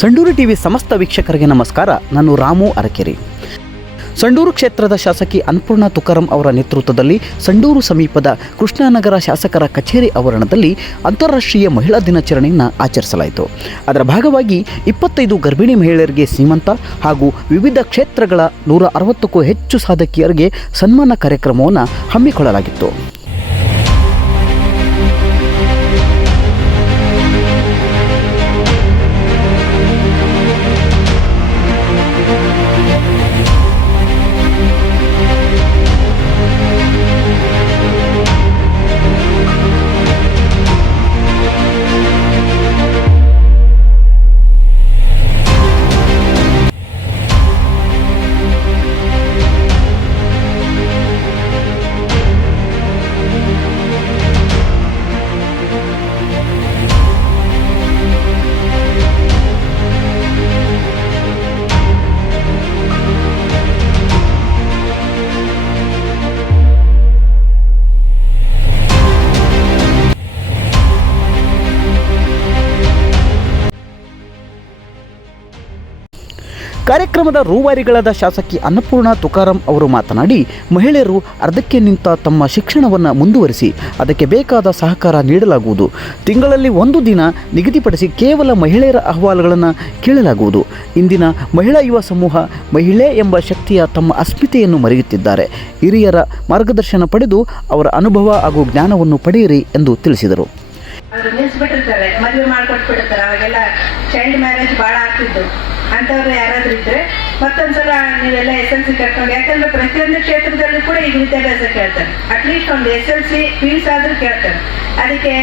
Sandur TV ಸಮಸ್ತ ವೀಕ್ಷಕರಿಗೆ ನಮಸ್ಕಾರ. ನಾನು ರಾಮು ಅರಕೆರೆ. ಸಂಡೂರು ಕ್ಷೇತ್ರದ ಶಾಸಕಿ ಅನ್ನಪೂರ್ಣ ತುಕಾರಂ ಅವರ ನೇತೃತ್ವದಲ್ಲಿ ಸಂಡೂರು ಸಮೀಪದ ಕೃಷ್ಣಾನಗರ ಶಾಸಕರ ಕಚೇರಿ ಆವರಣದಲ್ಲಿ ಅಂತಾರಾಷ್ಟ್ರೀಯ ಮಹಿಳಾ ದಿನಾಚರಣೆಯನ್ನು ಆಚರಿಸಲಾಯಿತು. ಅದರ ಭಾಗವಾಗಿ ಇಪ್ಪತ್ತೈದು ಗರ್ಭಿಣಿ ಮಹಿಳೆಯರಿಗೆ ಸೀಮಂತ ಹಾಗೂ ವಿವಿಧ ಕ್ಷೇತ್ರಗಳ ನೂರ ಅರವತ್ತಕ್ಕೂ ಹೆಚ್ಚು ಸಾಧಕಿಯರಿಗೆ ಸನ್ಮಾನ ಕಾರ್ಯಕ್ರಮವನ್ನು ಹಮ್ಮಿಕೊಳ್ಳಲಾಗಿತ್ತು. ಕಾರ್ಯಕ್ರಮದ ರೂವಾರಿಗಳಾದ ಶಾಸಕಿ ಅನ್ನಪೂರ್ಣ ತುಕಾರಾಂ ಅವರು ಮಾತನಾಡಿ, ಮಹಿಳೆಯರು ಅರ್ಧಕ್ಕೆ ನಿಂತ ತಮ್ಮ ಶಿಕ್ಷಣವನ್ನು ಮುಂದುವರಿಸಿ, ಅದಕ್ಕೆ ಬೇಕಾದ ಸಹಕಾರ ನೀಡಲಾಗುವುದು. ತಿಂಗಳಲ್ಲಿ ಒಂದು ದಿನ ನಿಗದಿಪಡಿಸಿ ಕೇವಲ ಮಹಿಳೆಯರ ಅಹವಾಲುಗಳನ್ನು ಕೇಳಲಾಗುವುದು. ಇಂದಿನ ಮಹಿಳಾ ಯುವ ಸಮೂಹ ಮಹಿಳೆ ಎಂಬ ಶಕ್ತಿಯ ತಮ್ಮ ಅಸ್ಮಿತೆಯನ್ನು ಮರೆಯುತ್ತಿದ್ದಾರೆ. ಹಿರಿಯರ ಮಾರ್ಗದರ್ಶನ ಪಡೆದು ಅವರ ಅನುಭವ ಹಾಗೂ ಜ್ಞಾನವನ್ನು ಪಡೆಯಿರಿ ಎಂದು ತಿಳಿಸಿದರು. ಅವ್ರು ನಿಲ್ಸ್ಬಿಟ್ಟಿರ್ತಾರೆ ಮದುವೆ ಮಾಡ್ಕೊಟ್ಬಿಡ್ತಾರೆ ಅವಾಗೆಲ್ಲ ಚೈಲ್ಡ್ ಮ್ಯಾರೇಜ್ ಭಾಳ ಆಗ್ತಿತ್ತು. ಅಂಥವ್ರು ಯಾರಾದ್ರೂ ಇದ್ರೆ ಮತ್ತೊಂದ್ಸಲ ನೀವೆಲ್ಲ ಎಸ್ ಎಲ್ ಸಿ ಕರ್ಕೊಂಡು, ಯಾಕಂದ್ರೆ ಪ್ರತಿಯೊಂದು ಕ್ಷೇತ್ರದಲ್ಲೂ ಕೂಡ ಈಗ ವಿದ್ಯಾಭ್ಯಾಸ ಕೇಳ್ತಾರೆ. ಅಟ್ಲೀಸ್ಟ್ ಒಂದು ಎಸ್ ಎಲ್ ಸಿ ಯು ಆದ್ರೂ ಕೇಳ್ತಾರೆ. ಅದಕ್ಕೆ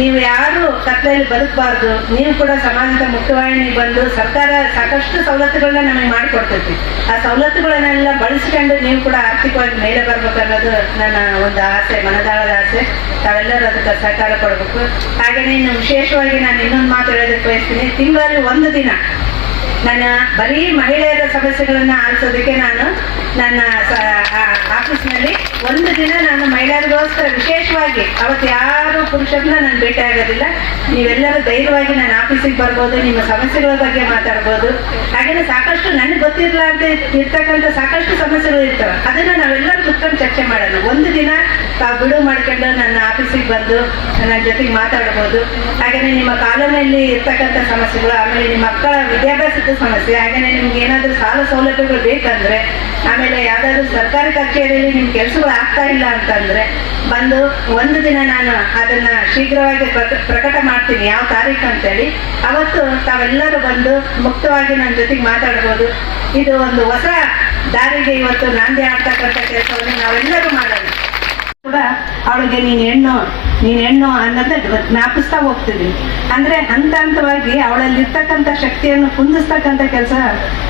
ನೀವು ಯಾರು ಕತ್ತಲೆಯಲ್ಲಿ ಬದುಕಬಾರ್ದು. ನೀವು ಕೂಡ ಸಮಾಜದ ಮುಖ್ಯವಾಹಿನಿ ಬಂದು ಸರ್ಕಾರ ಸಾಕಷ್ಟು ಸವಲತ್ತುಗಳನ್ನ ನಮಗೆ ಮಾಡಿಕೊಡ್ತೈತಿ. ಆ ಸವಲತ್ತುಗಳನ್ನೆಲ್ಲ ಬಳಸ್ಕೊಂಡು ನೀವು ಕೂಡ ಆರ್ಥಿಕವಾಗಿ ಮೇಲೆ ಬರ್ಬೇಕು ಅನ್ನೋದು ನನ್ನ ಒಂದು ಆಸೆ, ಮನದಾಳದ ಆಸೆ. ತಾವೆಲ್ಲರೂ ಅದಕ್ಕೆ ಸಹಕಾರ ಕೊಡಬೇಕು. ಹಾಗೆಯೇ ಇನ್ನು ವಿಶೇಷವಾಗಿ ನಾನು ಇನ್ನೊಂದು ಮಾತು ಹೇಳೋದಕ್ಕೆ ಬಯಸ್ತೀನಿ. ತಿಂಗಳಲ್ಲಿ ಒಂದು ದಿನ ನನ್ನ ಬರೀ ಮಹಿಳೆಯರ ಸಮಸ್ಯೆಗಳನ್ನ ಆಲಿಸೋದಕ್ಕೆ ನಾನು ನನ್ನ ಆಫೀಸ್ನಲ್ಲಿ ಒಂದು ದಿನ ನಾನು ಮಹಿಳೆಯರಿಗೋಸ್ಕರ ವಿಶೇಷವಾಗಿ, ಅವತ್ತು ಯಾರು ಪುರುಷರನ್ನ ನಾನು ಭೇಟಿ ಆಗೋದಿಲ್ಲ. ನೀವೆಲ್ಲರೂ ಧೈರ್ಯವಾಗಿ ನಾನು ಆಫೀಸಿಗೆ ಬರ್ಬೋದು, ನಿಮ್ಮ ಸಮಸ್ಯೆಗಳ ಬಗ್ಗೆ ಮಾತಾಡ್ಬೋದು. ಹಾಗೆಯೇ ಸಾಕಷ್ಟು ನನಗೆ ಗೊತ್ತಿರಲಾರ್ದೆ ಇರ್ತಕ್ಕಂಥ ಸಾಕಷ್ಟು ಸಮಸ್ಯೆಗಳು ಇರ್ತವೆ. ಅದನ್ನ ನಾವೆಲ್ಲರೂ ಕುತ್ಕೊಂಡು ಚರ್ಚೆ ಮಾಡೋಣ. ಒಂದು ದಿನ ತಾವು ಬಿಡುವು ಮಾಡ್ಕೊಂಡು ನನ್ನ ಆಫೀಸಿಗೆ ಬಂದು ನನ್ನ ಜೊತೆಗೆ ಮಾತಾಡ್ಬೋದು. ಹಾಗೆಯೇ ನಿಮ್ಮ ಕಾಲೋನಿಯಲ್ಲಿ ಇರ್ತಕ್ಕಂಥ ಸಮಸ್ಯೆಗಳು, ಆಮೇಲೆ ನಿಮ್ಮ ಮಕ್ಕಳ ವಿದ್ಯಾಭ್ಯಾಸದ ಸಮಸ್ಯೆ ಹಾಗೆಯೇ ನಿಮ್ಗೆ ಏನಾದರೂ ಸಾಲ ಸೌಲಭ್ಯಗಳು ಬೇಕಂದ್ರೆ, ಆಮೇಲೆ ಯಾವುದಾದ್ರೂ ಸರ್ಕಾರಿ ಕಚೇರಿಯಲ್ಲಿ ನಿಮ್ಮ ಕೆಲಸಗಳು ಆಗ್ತಾ ಇಲ್ಲ ಅಂತಂದ್ರೆ ಬಂದು ಒಂದು ದಿನ ನಾನು ಅದನ್ನ ಶೀಘ್ರವಾಗಿ ಪ್ರಕ- ಪ್ರಕಟ ಮಾಡ್ತೀನಿ. ಯಾವ ತಾರೀಕು ಅಂತೇಳಿ. ಅವತ್ತು ತಾವೆಲ್ಲರೂ ಬಂದು ಮುಕ್ತವಾಗಿ ನನ್ನ ಜೊತೆಗೆ ಮಾತಾಡ್ಬೋದು. ಇದು ಒಂದು ಹೊಸ ದಾರಿಗೆ ಇವತ್ತು ನಾಂದಿ ಆಗ್ತಕ್ಕಂಥ ಕೆಲಸವನ್ನು ನಾವೆಲ್ಲರೂ ಮಾಡೋಣ. ಕೂಡ ಅವಳಿಗೆ, ನೀನ್ ಹೆಣ್ಣು ನೀನ್ ಹೆಣ್ಣು ಅನ್ನೋದ ಜ್ಞಾಪಿಸ್ತಾ ಹೋಗ್ತಿದ್ವಿ ಅಂದ್ರೆ ಹಂತ ಹಂತವಾಗಿ ಅವಳಲ್ಲಿ ಇರ್ತಕ್ಕಂಥ ಶಕ್ತಿಯನ್ನು ಕುಂದಿಸ್ತಕ್ಕಂಥ ಕೆಲಸ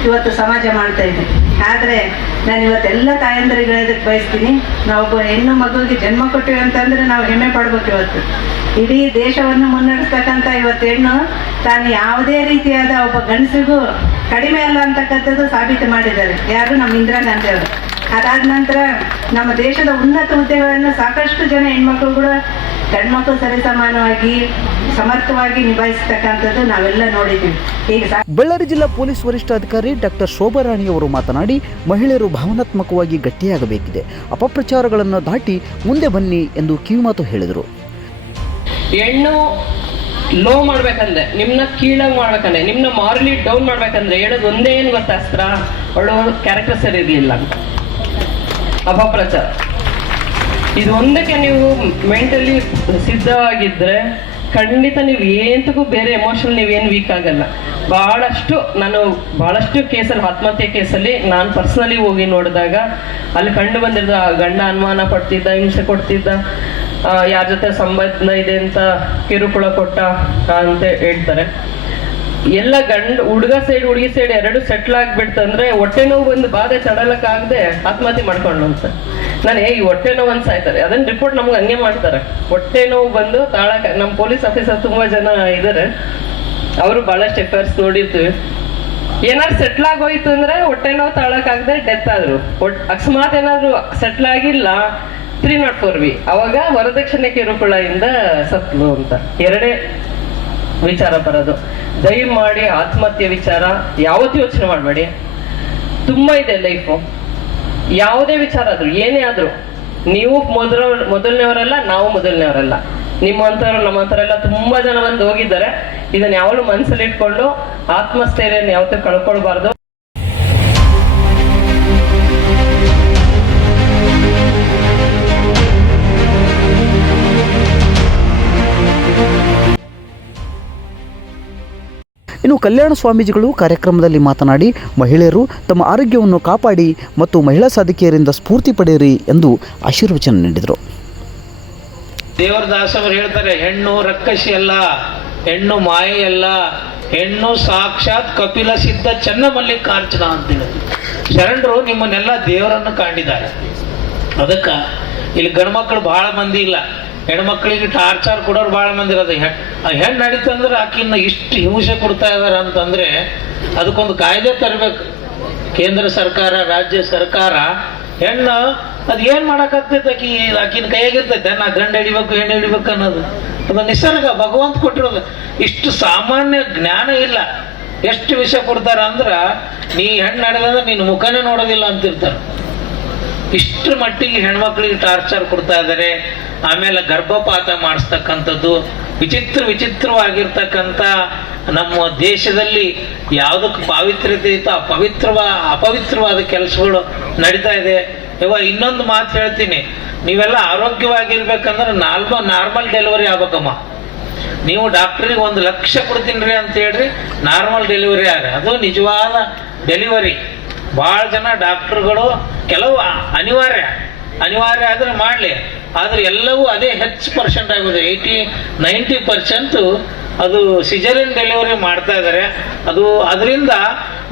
ಇವತ್ತು ಸಮಾಜ ಮಾಡ್ತಾ ಇದೆ. ಆದ್ರೆ ನಾನು ಇವತ್ತೆಲ್ಲ ತಾಯಂದರಿಗೆ ಹೇಳೋದಕ್ಕೆ ಬಯಸ್ತೀನಿ ನಾವೊಬ್ಬ ಹೆಣ್ಣು ಮಗುವಿಗೆ ಜನ್ಮ ಕೊಟ್ಟಿವಿ ಅಂತಂದ್ರೆ ನಾವು ಹೆಮ್ಮೆ ಪಡ್ಬೇಕು ಇವತ್ತು. ಇಡೀ ದೇಶವನ್ನು ಮುನ್ನಡೆಸ್ತಕ್ಕಂಥ ಇವತ್ತು ಹೆಣ್ಣು ತಾನು ಯಾವುದೇ ರೀತಿಯಾದ ಒಬ್ಬ ಗಂಡಸಿಗೂ ಕಡಿಮೆ ಅಲ್ಲ ಅಂತಕ್ಕಂಥದ್ದು ಸಾಬೀತು ಮಾಡಿದ್ದಾರೆ. ಯಾರು? ನಮ್ಮ ಇಂದಿರಾ ಗಾಂಧಿ ಅವರು. ಅದಾದ ನಂತರ ನಮ್ಮ ದೇಶದ ಉನ್ನತ ಹುದ್ದೆಗಳನ್ನು ಸಾಕಷ್ಟು ಜನ ಹೆಣ್ಮಕ್ಳು ಕೂಡ ಗಂಡ್ಮಕ್ಳು ಸರಿಸಮಾನವಾಗಿ ಸಮರ್ಥವಾಗಿ ನಿಭಾಯಿಸ್ತಕ್ಕಂಥದ್ದು ನಾವೆಲ್ಲ ನೋಡಿದ್ದೀವಿ. ಈಗ ಬಳ್ಳಾರಿ ಜಿಲ್ಲಾ ಪೊಲೀಸ್ ವರಿಷ್ಠಾಧಿಕಾರಿ ಡಾಕ್ಟರ್ ಶೋಭಾರಾಣಿ ಅವರು ಮಾತನಾಡಿ ಮಹಿಳೆಯರು ಭಾವನಾತ್ಮಕವಾಗಿ ಗಟ್ಟಿಯಾಗಬೇಕಿದೆ. ಅಪಪ್ರಚಾರಗಳನ್ನು ದಾಟಿ ಮುಂದೆ ಬನ್ನಿ ಎಂದು ಕಿವಿಮಾತು ಹೇಳಿದರು. ಹೆಣ್ಣು ಲೋ ಮಾಡ್ಬೇಕಂದ್ರೆ ನಿಮ್ನ ಕೀಳಾಗಿ ಮಾಡ್ಬೇಕಂದ್ರೆ ನಿಮ್ನ ಮಾರಲಿ ಡೌನ್ ಮಾಡ್ಬೇಕಂದ್ರೆ ಹೇಳೋದು ಒಂದೇ ಏನು ಗೊತ್ತಾ ಅಸ್ತ್ರ? ಅವಳು ಕ್ಯಾರೆಕ್ಟರ್ ಸರಿ ಇರಲಿಲ್ಲ ಅಂತ ಅಪಪ್ರಚಾರ. ಇದು ಒಂದಕ್ಕೆ ನೀವು ಮೆಂಟಲಿ ಸಿದ್ಧವಾಗಿದ್ರೆ ಖಂಡಿತ ನೀವು ಏಂತಕ್ಕೂ ಬೇರೆ ಎಮೋಷನಲ್ ನೀವೇನು ವೀಕ್ ಆಗಲ್ಲ. ಭಾಳಷ್ಟು ನಾನು ಭಾಳಷ್ಟು ಕೇಸಲ್ಲಿ, ಆತ್ಮಹತ್ಯೆ ಕೇಸಲ್ಲಿ ನಾನು ಪರ್ಸ್ನಲಿ ಹೋಗಿ ನೋಡಿದಾಗ ಅಲ್ಲಿ ಕಂಡು ಬಂದಿದ್ದ ಗಂಡ ಅನುಮಾನ ಪಡ್ತಿದ್ದ, ಹಿಂಸೆ ಕೊಡ್ತಿದ್ದ ಯಾರ ಜೊತೆ ಸಂಬಂಧ ಇದೆ ಅಂತ ಕಿರುಕುಳ ಕೊಟ್ಟ ಅಂತ ಹೇಳ್ತಾರೆ. ಎಲ್ಲ ಗಂಡ, ಹುಡುಗ ಸೈಡ್ ಹುಡುಗಿ ಸೈಡ್ ಎರಡು ಸೆಟ್ಲ್ ಆಗ್ಬಿಡ್ತಂದ್ರೆ ಹೊಟ್ಟೆ ನೋವು ಬಂದು ಬಾಧೆ ತಡಲಕ್ಕಾಗದೆ ಆತ್ಮಹತ್ಯೆ ಮಾಡ್ಕೊಂಡು ಅಂತ ನಾನು ಈ ಹೊಟ್ಟೆ ನೋವು ಅಂತ ಸಾಯ್ತಾರೆ. ಅದನ್ನ ರಿಪೋರ್ಟ್ ನಮ್ಗೆ ಹಂಗೆ ಮಾಡ್ತಾರೆ. ಹೊಟ್ಟೆ ನೋವು ಬಂದು ತಾಳಕ ನಮ್ಮ ಪೊಲೀಸ್ ಆಫೀಸರ್ ತುಂಬಾ ಜನ ಇದ್ದಾರೆ ಅವರು ಬಹಳಷ್ಟು ಎಫರ್ಟ್ಸ್ ನೋಡಿರ್ತೀವಿ. ಏನಾದ್ರು ಸೆಟ್ಲ್ ಆಗೋಯ್ತು ಅಂದ್ರೆ ಹೊಟ್ಟೆ ನೋವು ತಾಳಕ್ಕಾಗದೆ ಡೆತ್ ಆದ್ರು. ಅಕಸ್ಮಾತ್ ಏನಾದ್ರು ಸೆಟ್ಲ್ ಆಗಿಲ್ಲ ತ್ರೀ ನಾಟ್ ಫೋರ್ ಬಿ ಅವಾಗ ವರದಕ್ಷಿಣೆ ಕಿರುಕುಳದಿಂದ ಸತ್ಲು ಅಂತ. ಎರಡೇ ವಿಚಾರ ಬರೋದು. ದಯಮಾಡಿ ಆತ್ಮಹತ್ಯೆ ವಿಚಾರ ಯಾವತ್ತು ಯೋಚನೆ ಮಾಡಬೇಡಿ. ತುಂಬಾ ಇದೆ ಲೈಫು ಯಾವುದೇ ವಿಚಾರ ಆದ್ರೂ, ಏನೇ ಆದ್ರೂ, ನೀವು ಮೊದಲ ಮೊದಲನೇವರಲ್ಲ, ನಾವು ಮೊದಲನೇವರಲ್ಲ. ನಿಮ್ಮಂಥವ್ರು ನಮ್ಮಂಥವ್ರೆಲ್ಲ ತುಂಬಾ ಜನ ಬಂದು ಹೋಗಿದ್ದಾರೆ. ಇದನ್ನ ಯಾವಳು ಮನಸ್ಸಲ್ಲಿ ಇಟ್ಕೊಂಡು ಆತ್ಮಸ್ಥೈರ್ಯನ ಯಾವತ್ತೂ ಕಳ್ಕೊಳ್ಬಾರ್ದು. ಇನ್ನು ಕಲ್ಯಾಣ ಸ್ವಾಮೀಜಿಗಳು ಕಾರ್ಯಕ್ರಮದಲ್ಲಿ ಮಾತನಾಡಿ, ಮಹಿಳೆಯರು ತಮ್ಮ ಆರೋಗ್ಯವನ್ನು ಕಾಪಾಡಿ ಮತ್ತು ಮಹಿಳಾ ಸಾಧಕಿಯರಿಂದ ಸ್ಫೂರ್ತಿ ಪಡೆಯಿರಿ ಎಂದು ಆಶೀರ್ವಚನ ನೀಡಿದರು. ದೇವರ ದಾಸವರು ಹೇಳ್ತಾರೆ, ಹೆಣ್ಣು ರಕ್ಕಸಿ ಅಲ್ಲ, ಹೆಣ್ಣು ಮಾಯೆ ಅಲ್ಲ, ಹೆಣ್ಣು ಸಾಕ್ಷಾತ್ ಕಪಿಲ ಸಿದ್ಧ ಅಂತ ಅಂತೇಳಿ ಶರಣರು ನಿಮ್ಮನ್ನೆಲ್ಲ ದೇವರನ್ನು ಕಾಣಿದ್ದಾರೆ ಅದಕ್ಕ ಇಲ್ಲಿ ಗಂಡು ಮಕ್ಕಳು ಬಹಳ ಮಂದಿ ಇಲ್ಲ. ಹೆಣ್ಮಕ್ಳಿಗೆ ಟಾರ್ಚರ್ ಕೊಡೋರು ಭಾಳ ಮಂದಿ ಇರೋದು. ಹೆಣ್ ನಡೀತಂದ್ರೆ ಆಕಿನ್ನ ಇಷ್ಟು ಹಿಂಸೆ ಕೊಡ್ತಾ ಇದಾರೆ ಅಂತಂದ್ರೆ ಅದಕ್ಕೊಂದು ಕಾಯ್ದೆ ತರಬೇಕು. ಕೇಂದ್ರ ಸರ್ಕಾರ, ರಾಜ್ಯ ಸರ್ಕಾರ, ಹೆಣ್ಣು, ಅದು ಏನು ಮಾಡೋಕ್ಕಾಗ್ತೈತೆ ಆಕಿ, ಆಕಿನ ಕೈಯಾಗಿರ್ತೈತೆ. ನಾ ಗಂಡ ಹಿಡಿಬೇಕು, ಹೆಣ್ಣು ಹಿಡಿಬೇಕು ಅನ್ನೋದು. ಅದು ನಿಸರ್ಗ, ಭಗವಂತ ಕೊಟ್ಟಿರೋದು. ಇಷ್ಟು ಸಾಮಾನ್ಯ ಜ್ಞಾನ ಇಲ್ಲ. ಎಷ್ಟು ವಿಷಯ ಕೊಡ್ತಾರ ಅಂದ್ರೆ, ನೀ ಹೆಣ್ಣು ನಡೆದಂದ್ರೆ ನಿನ್ನ ಮುಖನೇ ನೋಡೋದಿಲ್ಲ ಅಂತಿರ್ತಾರೆ. ಇಷ್ಟರ ಮಟ್ಟಿಗೆ ಹೆಣ್ಮಕ್ಳಿಗೆ ಟಾರ್ಚರ್ ಕೊಡ್ತಾ ಇದ್ದಾರೆ ಆಮೇಲೆ ಗರ್ಭಪಾತ ಮಾಡಿಸ್ತಕ್ಕಂಥದ್ದು ವಿಚಿತ್ರ ವಿಚಿತ್ರವಾಗಿರ್ತಕ್ಕಂಥ ನಮ್ಮ ದೇಶದಲ್ಲಿ ಯಾವುದಕ್ಕೆ ಪಾವಿತ್ರ್ಯತೆ ಇತ್ತು ಅಪವಿತ್ರವ ಪವಿತ್ರವ ಅಪವಿತ್ರವಾದ ಕೆಲಸಗಳು ನಡೀತಾ ಇದೆ. ಇವ ಇನ್ನೊಂದು ಮಾತು ಹೇಳ್ತೀನಿ. ನೀವೆಲ್ಲ ಆರೋಗ್ಯವಾಗಿರ್ಬೇಕಂದ್ರೆ ನಾಲ್ಮ ನಾರ್ಮಲ್ ಡೆಲಿವರಿ ಆಗ್ಬೇಕಮ್ಮ. ನೀವು ಡಾಕ್ಟ್ರಿಗೆ ಒಂದು ಲಕ್ಷ ಕೊಡ್ತೀನಿ ಅಂತ ಹೇಳ್ರಿ, ನಾರ್ಮಲ್ ಡೆಲಿವರಿ ಆಗ ಅದು ನಿಜವಾದ ಡೆಲಿವರಿ. ಭಾಳ ಜನ ಡಾಕ್ಟ್ರುಗಳು ಕೆಲವು ಅನಿವಾರ್ಯ. ಅನಿವಾರ್ಯ ಆದ್ರೆ ಮಾಡಲಿ. ಆದ್ರೆ ಎಲ್ಲವೂ ಅದೇ ಹೆಚ್ಚು ಪರ್ಸೆಂಟ್ ಆಗೋದು. ಏಯ್ಟಿ ನೈಂಟಿ ಪರ್ಸೆಂಟು ಅದು ಸಿಜರಿನ್ ಡೆಲಿವರಿ ಮಾಡ್ತಾ ಇದ್ದಾರೆ ಅದು ಅದರಿಂದ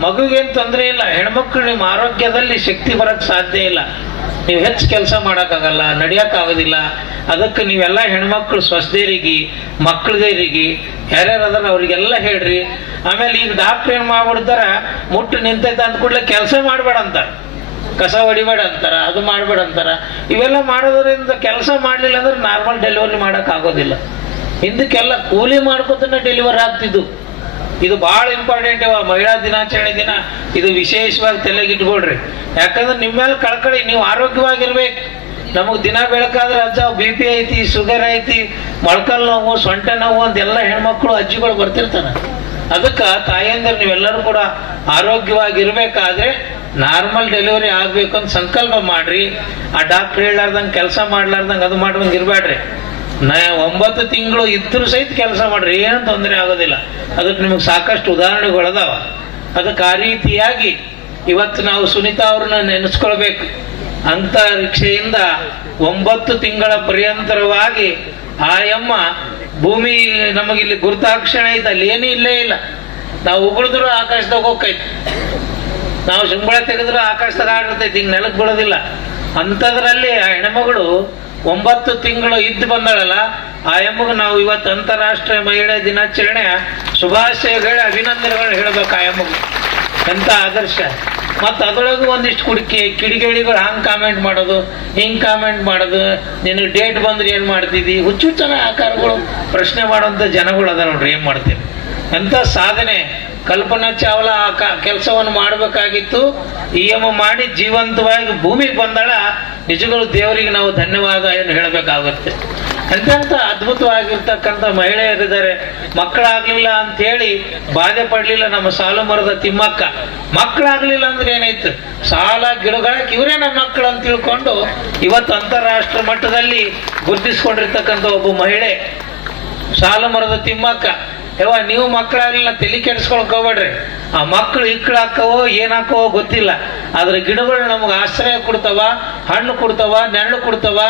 ಮಗುಗೇನು ತೊಂದರೆ ಇಲ್ಲ. ಹೆಣ್ಮಕ್ಳು ನಿಮ್ಮ ಆರೋಗ್ಯದಲ್ಲಿ ಶಕ್ತಿ ಬರೋಕ್ಕೆ ಸಾಧ್ಯ ಇಲ್ಲ. ನೀವು ಹೆಚ್ಚು ಕೆಲಸ ಮಾಡೋಕ್ಕಾಗಲ್ಲ ನಡೆಯೋಕ್ಕಾಗೋದಿಲ್ಲ ಅದಕ್ಕೆ ನೀವೆಲ್ಲ ಹೆಣ್ಮಕ್ಳು ಸ್ವಸ್ಥದೇರಿಗೆ ಮಕ್ಕಳದೇರಿಗೆ ಯಾರ್ಯಾರು ಅದಾರ ಅವ್ರಿಗೆಲ್ಲ ಹೇಳ್ರಿ. ಆಮೇಲೆ ಈಗ ಡಾಕ್ಟ್ರ್ ಏನು ಮಾಡ್ಬಿಡ್ತಾರೆ? ಮುಟ್ಟು ನಿಂತೈತೆ ಅಂದ್ಕೂಡ್ಲೆ ಕೂಡಲೇ ಕೆಲಸ ಮಾಡಬೇಡ ಅಂತಾರೆ ಕಸ ಹೊಡಿಬೇಡ ಅಂತಾರ, ಅದು ಮಾಡಬೇಡ ಅಂತಾರ. ಇವೆಲ್ಲ ಮಾಡೋದ್ರಿಂದ ಕೆಲಸ ಮಾಡಲಿಲ್ಲ ಅಂದ್ರೆ ನಾರ್ಮಲ್ ಡೆಲಿವರಿ ಮಾಡೋಕ್ಕಾಗೋದಿಲ್ಲ ಹಿಂದಕ್ಕೆಲ್ಲ ಕೂಲಿ ಮಾಡ್ಕೊತನ ಡೆಲಿವರ್ ಆಗ್ತಿದ್ದು. ಇದು ಭಾಳ ಇಂಪಾರ್ಟೆಂಟ್ ಇವ ಮಹಿಳಾ ದಿನಾಚರಣೆ ದಿನ. ಇದು ವಿಶೇಷವಾಗಿ ತಲೆಗಿಟ್ಕೊಳ್ರಿ ಯಾಕಂದ್ರೆ ನಿಮ್ಮ ಮೇಲೆ ಕಳ್ಕಳಿ, ನೀವು ಆರೋಗ್ಯವಾಗಿರ್ಬೇಕು. ನಮಗೆ ದಿನ ಬೆಳಕಾದ್ರೆ ಅಜ್ಜ ಬಿ ಪಿ ಐತಿ ಶುಗರ್ ಐತಿ, ಮೊಳಕಲ್ ನೋವು, ಸೊಂಟ ನೋವು ಅಂತೆಲ್ಲ ಹೆಣ್ಮಕ್ಳು, ಅಜ್ಜಿಗಳು ಬರ್ತಿರ್ತಾನೆ ಅದಕ್ಕೆ ತಾಯಂದಿರು ನೀವೆಲ್ಲರೂ ಕೂಡ ಆರೋಗ್ಯವಾಗಿರ್ಬೇಕಾದ್ರೆ ನಾರ್ಮಲ್ ಡೆಲಿವರಿ ಆಗಬೇಕು ಅಂತ ಸಂಕಲ್ಪ ಮಾಡ್ರಿ. ಆ ಡಾಕ್ಟರ್ ಹೇಳಾರ್ದಂಗೆ ಕೆಲಸ ಮಾಡ್ಲಾರ್ದಂಗೆ ಅದು ಮಾಡ್ದಂಗೆ ಇರಬೇಡ್ರಿ ನಾ ಒಂಬತ್ತು ತಿಂಗಳು ಇದ್ರೂ ಸಹಿತ ಕೆಲಸ ಮಾಡ್ರಿ, ಏನು ತೊಂದರೆ ಆಗೋದಿಲ್ಲ. ಅದಕ್ಕೆ ನಿಮಗೆ ಸಾಕಷ್ಟು ಉದಾಹರಣೆಗಳದಾವ ಅದಕ್ಕೆ ಆ ರೀತಿಯಾಗಿ ಇವತ್ತು ನಾವು ಸುನೀತಾ ಅವ್ರನ್ನ ನೆನೆಸ್ಕೊಳ್ಬೇಕು. ಅಂತ ರಿಕ್ಷೆಯಿಂದ ಒಂಬತ್ತು ತಿಂಗಳ ಪರ್ಯಂತರವಾಗಿ ಆಯಮ್ಮ ಭೂಮಿ ನಮಗಿಲ್ಲಿ ಗುರುತಾಕ್ಷಣ ಐತೆ, ಅಲ್ಲಿ ಏನೂ ಇಲ್ಲೇ ಇಲ್ಲ. ನಾವು ಉಗುಳಿದ್ರು ಆಕಾಶದಾಗ ಹೋಗ್ತೈತಿ. ನಾವು ಶಂಬಳ ತೆಗೆದ್ರೆ ಆಕಾಶದಾಗ ಆಡಿರ್ತೈತಿ ಹಿಂಗೆ ನೆಲಕ್ಕೆ ಬೀಳೋದಿಲ್ಲ. ಅಂಥದ್ರಲ್ಲಿ ಆ ಹೆಣ್ಮಗಳು ಒಂಬತ್ತು ತಿಂಗಳು ಇದ್ದು ಬಂದಳಲ್ಲ, ಆ ಎಮ್ಮಗೆ ನಾವು ಇವತ್ತು ಅಂತಾರಾಷ್ಟ್ರೀಯ ಮಹಿಳಾ ದಿನಾಚರಣೆ ಶುಭಾಶಯಗಳು ಅಭಿನಂದನೆಗಳು ಹೇಳ್ಬೇಕು ಆ ಎಮ್ಮಗೆ ಎಂಥ ಆದರ್ಶ. ಮತ್ತು ಅದರೊಳಗೂ ಒಂದಿಷ್ಟು ಕುಡಿಕೆ ಕಿಡಿಗೇಡಿಗಳು ಹಂಗೆ ಕಾಮೆಂಟ್ ಮಾಡೋದು, ಹಿಂಗೆ ಕಾಮೆಂಟ್ ಮಾಡೋದು, ನಿನಗೆ ಡೇಟ್ ಬಂದ್ರೆ ಏನು ಮಾಡ್ತಿದ್ದಿ? ಹುಚ್ಚುಚ್ಚನ ಆಕಾರಗಳು ಪ್ರಶ್ನೆ ಮಾಡುವಂಥ ಜನಗಳು ಅದ ನೋಡ್ರಿ, ಏನು ಮಾಡ್ತೀವಿ ಎಂಥ ಸಾಧನೆ. ಕಲ್ಪನಾ ಚಾವ್ಲಾ ಆ ಕೆಲಸವನ್ನು ಮಾಡಬೇಕಾಗಿತ್ತು. ಎಂ ಮಾಡಿ ಜೀವಂತವಾಗಿ ಭೂಮಿಗೆ ಬಂದಳ. ನಿಜಗಳು ದೇವರಿಗೆ ನಾವು ಧನ್ಯವಾದ ಏನು ಹೇಳಬೇಕಾಗುತ್ತೆ. ಎಂತೆಂಥ ಅದ್ಭುತವಾಗಿರ್ತಕ್ಕಂಥ ಮಹಿಳೆಯರಿದ್ದಾರೆ. ಮಕ್ಕಳಾಗ್ಲಿಲ್ಲ ಅಂತ ಹೇಳಿ ಬಾಧೆ ಪಡ್ಲಿಲ್ಲ ನಮ್ಮ ಸಾಲು ಮರದ ತಿಮ್ಮಕ್ಕ. ಮಕ್ಕಳಾಗ್ಲಿಲ್ಲ ಅಂದ್ರೆ ಏನಾಯ್ತು? ಸಾಲ ಗಿಡಗಳಕ್ಕೆ ಇವರೇ ನಮ್ಮ ಮಕ್ಕಳು ಅಂತ ತಿಳ್ಕೊಂಡು ಇವತ್ತು ಅಂತಾರಾಷ್ಟ್ರ ಮಟ್ಟದಲ್ಲಿ ಗುರುತಿಸ್ಕೊಂಡಿರ್ತಕ್ಕಂಥ ಒಬ್ಬ ಮಹಿಳೆ. ಸಾಲು ಮರದ ತಿಮ್ಮಕ್ಕ. ಯವ್ವ, ನೀವು ಮಕ್ಕಳಾಗಲಿಲ್ಲ ತಲೆ ಕೆಡಿಸ್ಕೊಳಕ್ ಹೋಗ್ಬೇಡ್ರಿ. ಆ ಮಕ್ಕಳು ಇಕ್ಕಳು ಹಾಕವೋ ಗೊತ್ತಿಲ್ಲ. ಆದ್ರೆ ಗಿಡಗಳು ನಮಗೆ ಆಶ್ರಯ ಕೊಡ್ತಾವ, ಹಣ್ಣು ಕೊಡ್ತಾವ, ನೆರಳು ಕೊಡ್ತಾವ,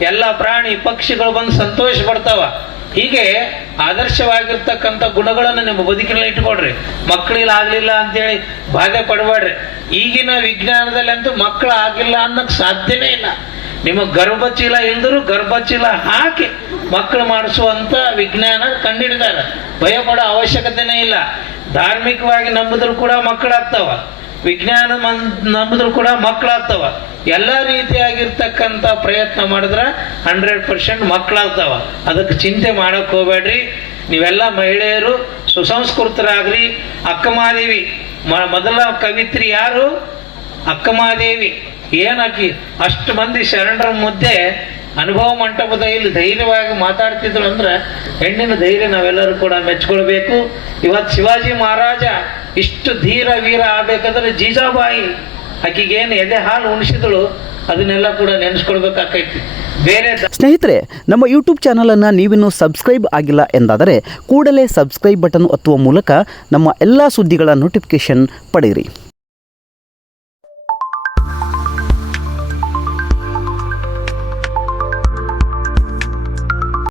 ಎಲ್ಲ ಪ್ರಾಣಿ ಪಕ್ಷಿಗಳು ಬಂದು ಸಂತೋಷ ಪಡ್ತಾವ. ಹೀಗೆ ಆದರ್ಶವಾಗಿರ್ತಕ್ಕಂಥ ಗುಣಗಳನ್ನು ನಿಮ್ಮ ಬದುಕಿನಲ್ಲಿ ಇಟ್ಕೊಡ್ರಿ. ಮಕ್ಕಳಿಲ್ಲ ಆಗಲಿಲ್ಲ ಅಂತೇಳಿ ಬಾಧೆ ಪಡಬೇಡ್ರಿ. ಈಗಿನ ವಿಜ್ಞಾನದಲ್ಲಂತೂ ಮಕ್ಕಳು ಆಗಿಲ್ಲ ಅನ್ನೋಕೆ ಸಾಧ್ಯನೇ ಇಲ್ಲ. ನಿಮಗೆ ಗರ್ಭಚೀಲ ಇಲ್ದರೂ ಗರ್ಭಚೀಲ ಹಾಕಿ ಮಕ್ಕಳು ಮಾಡಿಸುವಂತ ವಿಜ್ಞಾನ ಕಂಡಿಡಿದಾರೆ ಭಯ ಪಡೋ ಅವಶ್ಯಕತೆನೇ ಇಲ್ಲ. ಧಾರ್ಮಿಕವಾಗಿ ನಂಬಿದ್ರು ಕೂಡ ಮಕ್ಕಳಾಗ್ತಾವ. ವಿಜ್ಞಾನ ನಂಬಿದ್ರು ಕೂಡ ಮಕ್ಕಳಾಗ್ತಾವ. ಎಲ್ಲ ರೀತಿಯಾಗಿರ್ತಕ್ಕಂಥ ಪ್ರಯತ್ನ ಮಾಡಿದ್ರೆ ಹಂಡ್ರೆಡ್ ಪರ್ಸೆಂಟ್ ಮಕ್ಕಳಾಗ್ತಾವ. ಅದಕ್ಕೆ ಚಿಂತೆ ಮಾಡಕ್ ಹೋಗ್ಬೇಡ್ರಿ. ನೀವೆಲ್ಲ ಮಹಿಳೆಯರು, ಸುಸಂಸ್ಕೃತರಾಗ್ರಿ. ಅಕ್ಕಮಾದೇವಿ ಮೊದಲ ಕವಿತ್ರಿ ಯಾರು? ಅಕ್ಕಮಾದೇವಿ. ಏನಾಕಿ ಅಷ್ಟು ಮಂದಿ ಶರಣರ ಮುದ್ದೆ ಅನುಭವ ಮಂಟಪದ ಇಲ್ಲಿ ಧೈರ್ಯವಾಗಿ ಮಾತಾಡ್ತಿದ್ರು ಅಂದ್ರೆ ಹೆಣ್ಣಿನ ಧೈರ್ಯ ನಾವೆಲ್ಲರೂ ಕೂಡ ಮೆಚ್ಕೊಳ್ಬೇಕು. ಇವತ್ತು ಶಿವಾಜಿ ಮಹಾರಾಜ ಇಷ್ಟು ಧೀರ ವೀರ ಆಗ್ಬೇಕಂದ್ರೆ ಜೀಜಾಬಾಯಿ ಆಕಿಗೇನು ಎದೆ ಹಾಲು ಉಣಿಸಿದಳು, ಅದನ್ನೆಲ್ಲ ಕೂಡ ನೆನೆಸ್ಕೊಳ್ಬೇಕಾಕೈತಿ. ಬೇರೆ ಸ್ನೇಹಿತರೆ, ನಮ್ಮ ಯೂಟ್ಯೂಬ್ ಚಾನಲನ್ನು ನೀವಿನ್ನೂ ಸಬ್ಸ್ಕ್ರೈಬ್ ಆಗಿಲ್ಲ ಎಂದಾದರೆ ಕೂಡಲೇ ಸಬ್ಸ್ಕ್ರೈಬ್ ಬಟನ್ ಒತ್ತುವ ಮೂಲಕ ನಮ್ಮ ಎಲ್ಲ ಸುದ್ದಿಗಳ ನೋಟಿಫಿಕೇಷನ್ ಪಡೆಯಿರಿ.